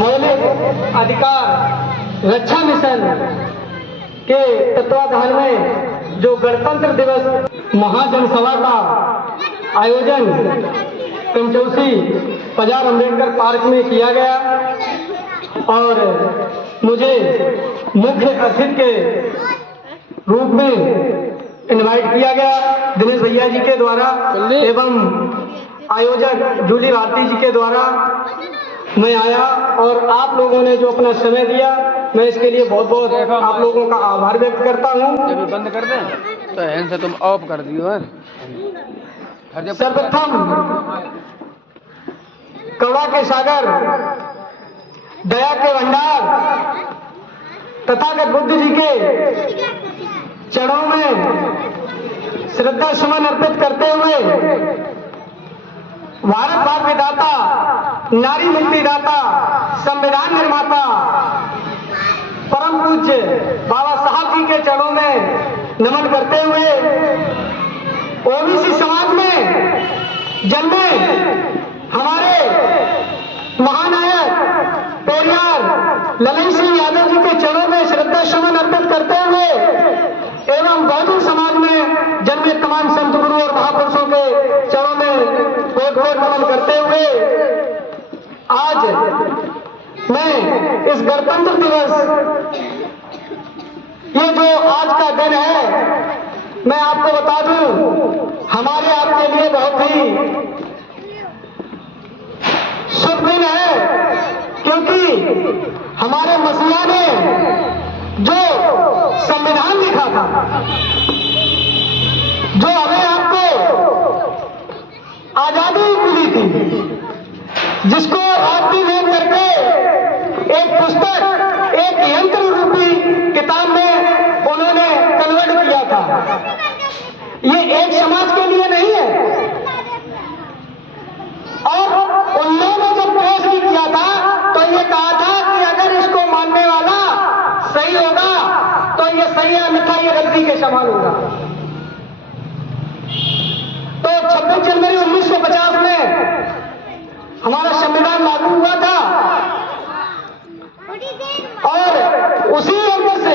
मौलिक अधिकार रक्षा मिशन के तत्वाधान में जो गणतंत्र दिवस महाजनसभा का आयोजन पंचौसी बाजार अम्बेडकर पार्क में किया गया और मुझे मुख्य अतिथि के रूप में इनवाइट किया गया दिनेश भैया जी के द्वारा एवं आयोजक जूली भारती जी के द्वारा मैं आया और आप लोगों ने जो अपना समय दिया मैं इसके लिए बहुत बहुत आप लोगों का आभार व्यक्त करता हूँ। जब बंद कर दें तो हैंड से तुम ऑफ कर दियो है। सर्वप्रथम करुणा के सागर दया के भंडार तथागत बुद्ध जी के चरणों में श्रद्धा सुमन अर्पित करते हुए भारत भाग्य विधाता, नारी मुक्ति दाता, संविधान निर्माता परम पूज्य बाबा साहब जी के चरणों में नमन करते हुए ओबीसी समाज में जन्मे हमारे महानायक पेरियार ललन सिंह यादव जी के चरणों में श्रद्धा सुमन अर्पित करते हुए एवं बहुजन समाज में जन्मे तमाम संत गुरु और महापुरुषों के चरणों में कोट कोट नमन करते हुए आज मैं इस गणतंत्र दिवस ये जो आज का दिन है मैं आपको बता दूं हमारे आपके लिए बहुत ही शुभ दिन है क्योंकि हमारे मसीहा ने जो संविधान लिखा था जो हमें आपको आजादी मिली थी जिसको आप भी देख करके एक पुस्तक एक यंत्र रूपी किताब में उन्होंने कन्वर्ट किया था। ये एक समाज के लिए नहीं है और उन लोगों ने जब पेश भी किया था तो ये कहा था कि अगर इसको मानने वाला सही होगा तो ये सही है अन्यथा ये गलती के समान होगा। तो 26 जनवरी 1950 में हमारा संविधान लागू हुआ था और उसी अंदर से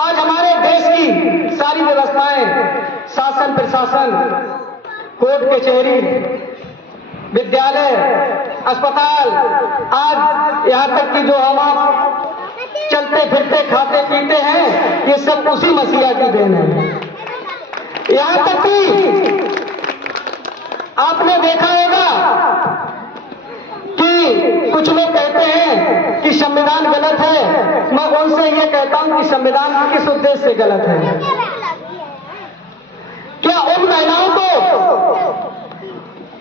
आज हमारे देश की सारी व्यवस्थाएं शासन प्रशासन कोर्ट कचहरी विद्यालय अस्पताल आज यहाँ तक कि जो हम आप चलते फिरते खाते पीते हैं ये सब उसी मसीहा की देन है। यहाँ तक कि आपने देखा होगा कि कुछ लोग कहते हैं कि संविधान गलत है। मैं उनसे ये कहता हूं कि संविधान किस उद्देश्य से गलत है। क्या उन महिलाओं को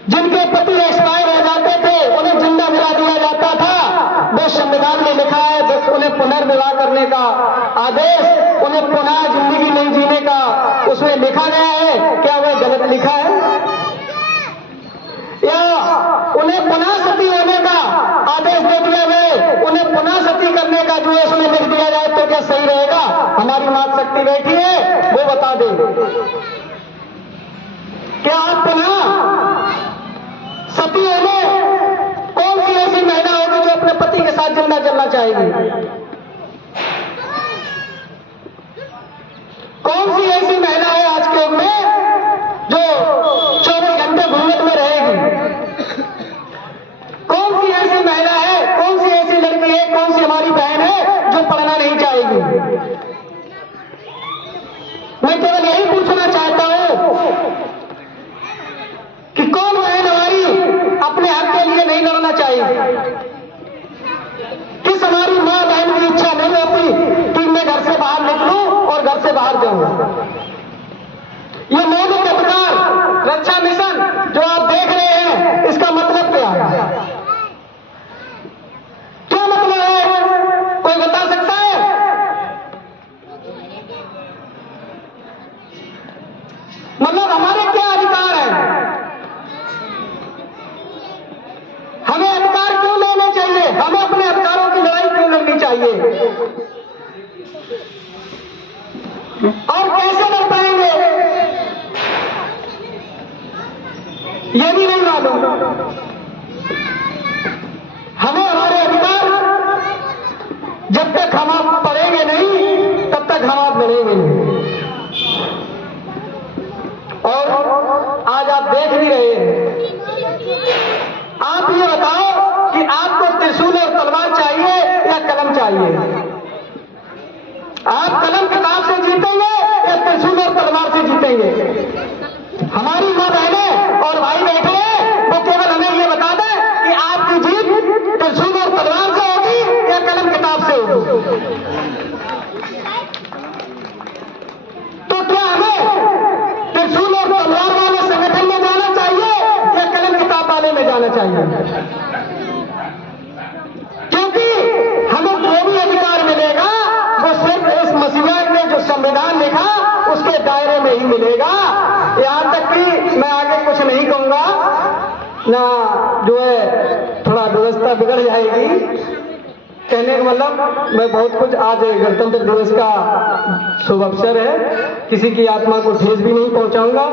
जिनके पति एक्सपायर हो जाते थे उन्हें जिंदा जला दिया जाता था वो संविधान में लिखा है जो उन्हें पुनर्विवाह करने का आदेश उन्हें पुनः जिंदगी नहीं जीने का उसमें लिखा गया है क्या वो गलत लिखा है? या उन्हें पुनः सती होने का आदेश दे दिया जाए उन्हें पुनः सती करने का जो उसमें लिख दिया जाए तो क्या सही रहेगा? हमारी मात शक्ति बैठी है वो बता दे क्या आप पुनः सती होने कौन सी ऐसी महिला होगी जो अपने पति के साथ जिंदा जलना चाहेगी? कौन सी ऐसी महिला है आज के युग में जो 24 घंटे घूंघट में रहेगी? कौन सी ऐसी महिला है कौन सी ऐसी लड़की है कौन सी हमारी बहन है जो पढ़ना नहीं चाहेगी? मैं केवल यही पूछना चाहता हूं कि कौन बहन हमारी अपने हक के लिए नहीं लड़ना चाहिए? किस हमारी मां बहन की इच्छा नहीं होती कि मैं घर से बाहर निकलूं और घर से बाहर जाऊं? ये मौलिक अधिकार रक्षा मिशन जो आप देख रहे हैं इसका मतलब क्या है? क्या मतलब है कोई बता सकता है? मतलब हमारे क्या अधिकार हैं? हमें अधिकार क्यों लेने चाहिए? हमें अपने अधिकारों की लड़ाई क्यों लड़नी चाहिए और कैसे लड़ पाएंगे ये भी नहीं मालूम। जब तक हम आप पढ़ेंगे नहीं तब तक हम आप लड़ेंगे नहीं। और आज आप देख भी रहे हैं, आप ये बताओ कि आपको त्रिशूल और तलवार चाहिए या कलम चाहिए? आप कलम किताब से जीतेंगे या त्रिशूल और तलवार से जीतेंगे? हमारी मां बहनें और भाई बैठे हैं, वो केवल हमें ये बता दें कि आपकी जीत त्रिशूल और तलवार से होगी या कलम किताब से होगी। तो क्या हमें त्रिशूल और तलवार वाले संगठन में जाना चाहिए या कलम किताब वाले में जाना चाहिए? क्योंकि हमें जो भी अधिकार मिलेगा वो सिर्फ इस मसीहा ने जो संविधान लिखा उसके दायरे में ही मिलेगा। यहां तक कि मैं आगे कुछ नहीं कहूंगा ना, जो है थोड़ा व्यवस्था बिगड़ जाएगी। कहने का मतलब मैं बहुत कुछ, आज गणतंत्र दिवस का शुभ अवसर है, किसी की आत्मा को ठेस भी नहीं पहुंचाऊंगा,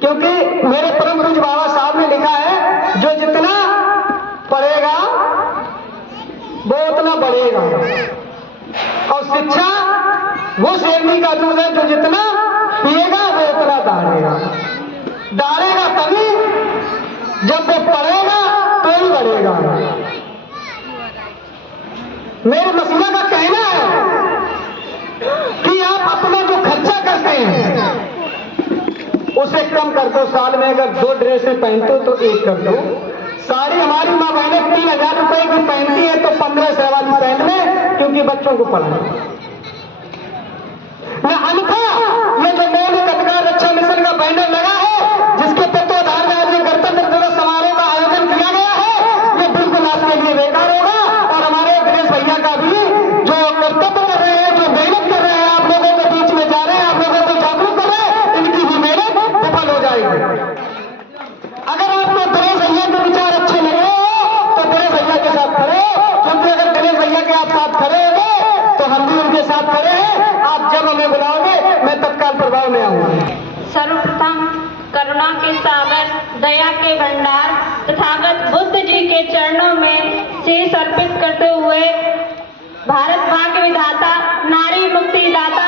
क्योंकि मेरे परम पूज्य बाबा साहब ने लिखा है जो जितना पढ़ेगा वो उतना बढ़ेगा, और शिक्षा वो शेरनी का दूध है जो जितना पिएगा वो उतना दौड़ेगा। दौड़ेगा तभी जब वो पढ़ेगा तो ही बढ़ेगा। मेरे मसीहा का कहना है कि आप अपना जो खर्चा करते हैं उसे कम कर दो। साल में अगर 2 ड्रेसें पहनते हो तो 1 कर दो। सारी हमारी माँ बहनें 3000 रुपए की पहनती है तो 1500 वाली पहन लें, क्योंकि बच्चों को पढ़ाना। अन्यथा ये जो मौलिक अधिकार रक्षा मिशन का बैनर लगा है, जिसके तत्वाधान में आज गणतंत्र दिवस समारोह का आयोजन किया गया है, ये बिल्कुल आपके लिए बेकार होगा। और हमारे दिनेश भैया का भी जो कर्तव्य कर रहे हैं, जो मेहनत कर रहे हैं, आप लोगों के बीच में जा रहे हैं, आप लोगों को जागरूक कर रहे हैं, इनकी भी मेहनत सफल हो जाएगी। अगर आपको दिनेश भैया के विचार अच्छे लगे तो दिनेश भैया के साथ खड़े हो, क्योंकि अगर दिनेश भैया के आप साथ खड़े होंगे तो हम भी उनके साथ खड़े हैं। आप जब हमें बुलाओगे मैं तत्काल प्रभाव में आऊंगा। सर्वप्रथम करुणा के सागर, दया के भंडार तथागत बुद्ध जी के चरणों में शीश अर्पित करते हुए भारत मां के विधाता, नारी मुक्ति दाता